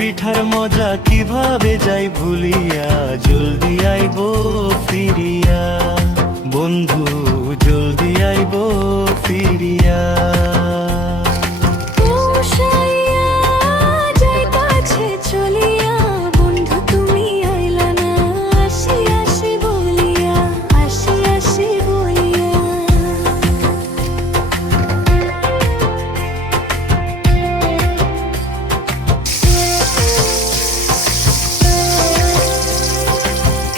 পিঠার মজা কিভাবে যাই ভুলিয়া, জলদি আইবো ফিরিয়া বন্ধু, জলদি আইবো ফিরিয়া।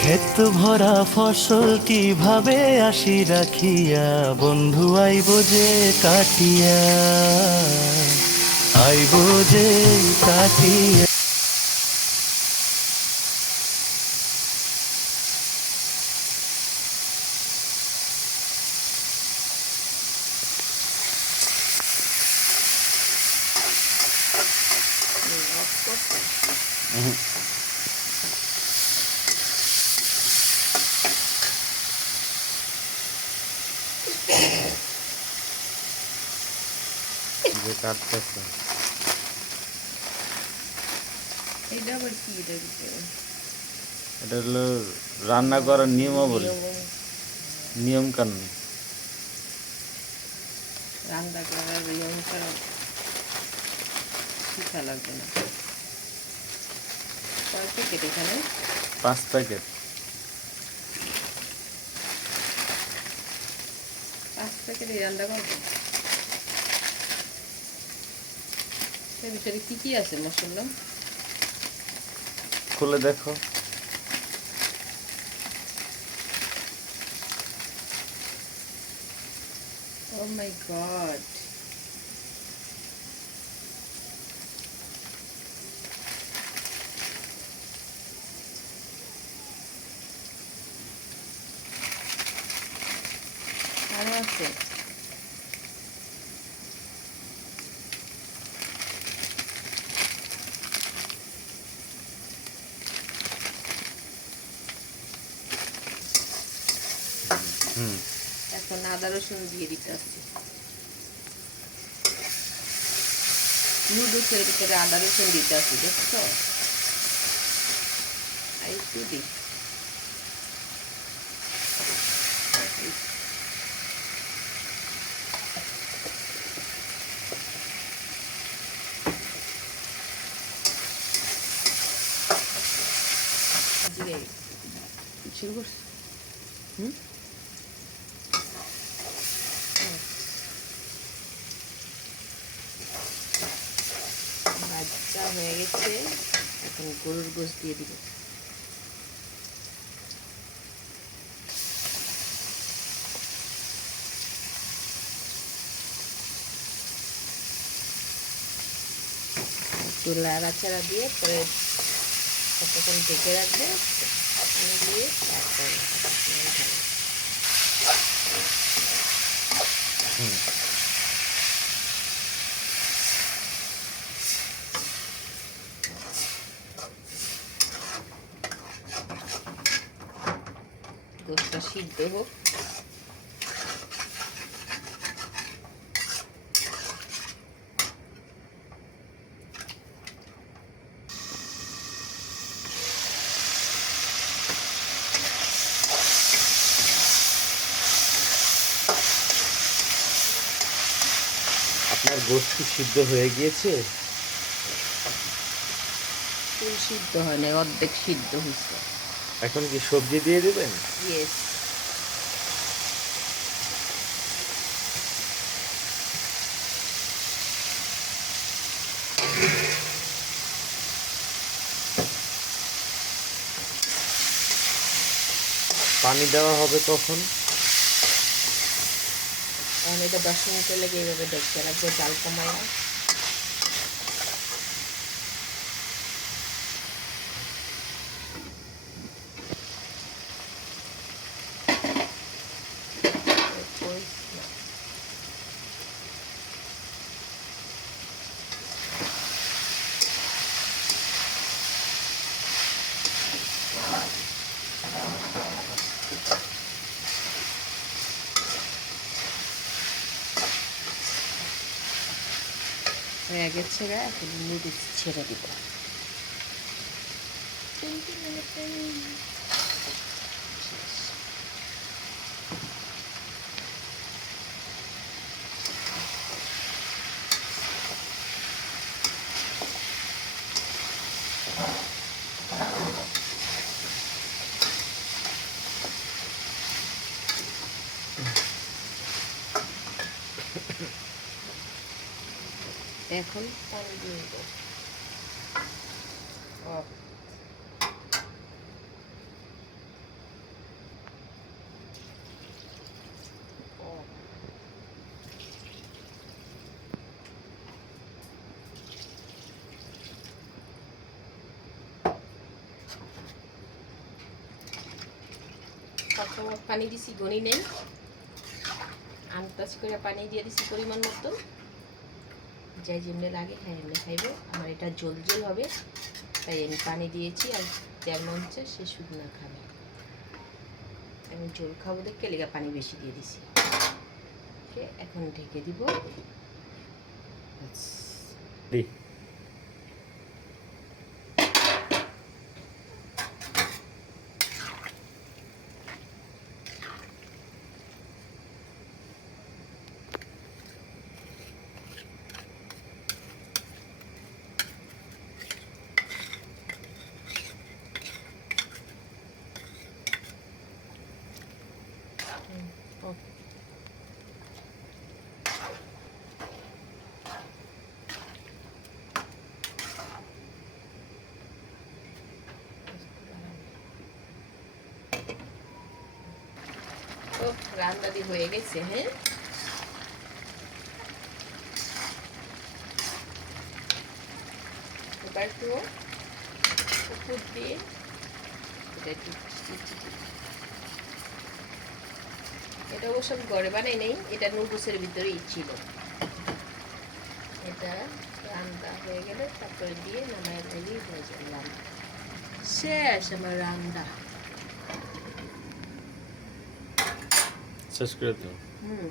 ক্ষেত ভরা ফসল কিভাবে আসি রাখিয়া, বন্ধু আইব যে কাটিয়া, আইব যে কাটিয়া। যে কাটতেছে এটা হলো রান্না করার নিয়মাবলী, নিয়ম কানুন। রান্না করার নিয়ম কানুন শিখা লাগবে না। কয় প্যাকেট এখানে? 5 প্যাকেট। 5 প্যাকেট রান্না করবো। এর ভিতরে কি কি আছে মশলা? খুলে দেখো। Oh my god. আরো আছে। এখন আদা রসুন দিয়ে দিতে আসছি। নুডলসের ভিতরে আদা রসুন দিতে আসছি, দেখছো? একটু দিই। শুরু করছি। ভাজা হয়ে গেছে, এখন গরুর গোশ দিয়ে দিব। একটু লাড়াচাড়া দিয়ে পরে কতক্ষণ ঢেকে রাখবে, দিয়ে তারপর গোশটা সিদ্ধ হোক। আপনার গোশত কি সিদ্ধ হয়ে গিয়েছে? ফুল সিদ্ধ হয় না, অর্ধেক সিদ্ধ হয়েছে। এখন কি সবজি দিয়ে দেবেন? ইয়েস। পানি দেওয়া হবে কখন? কারণ এটা 10 মিনিটের লেগে এইভাবে দেখতে লাগবে, জাল কমায়। হয়ে গেছে, এখন নুডলস ছেড়ে দিব। এখন পানি দিয়ে দেবো। পানি দিছি গনি নেই, আন্দাজ করে পানি দিয়ে দিছি পরিমাণ মতো। যাই যেমনি লাগে হ্যাঁ এমনি খাইব। আমার এটা জল জল হবে, তাই আমি পানি দিয়েছি। আর যেমন হচ্ছে সে শুকনো খাবে, আমি জল খাবো দেখে লেগে পানি বেশি দিয়ে দিছি। ওকে, এখন ঢেকে দিব। রান্নাদি হয়ে গেছে। হ্যাঁ, এবার একটু উপর দিয়ে এটা অবশ্য ঘরে বানাই নেই, এটা নুডলসের ভিতরেই ছিল। এটা রান্না হয়ে গেলে তারপরে দিয়ে নামাই দিয়ে হয়ে যাবে রান্না শেষ। আমার রান্না শেষ করে দাও। হুম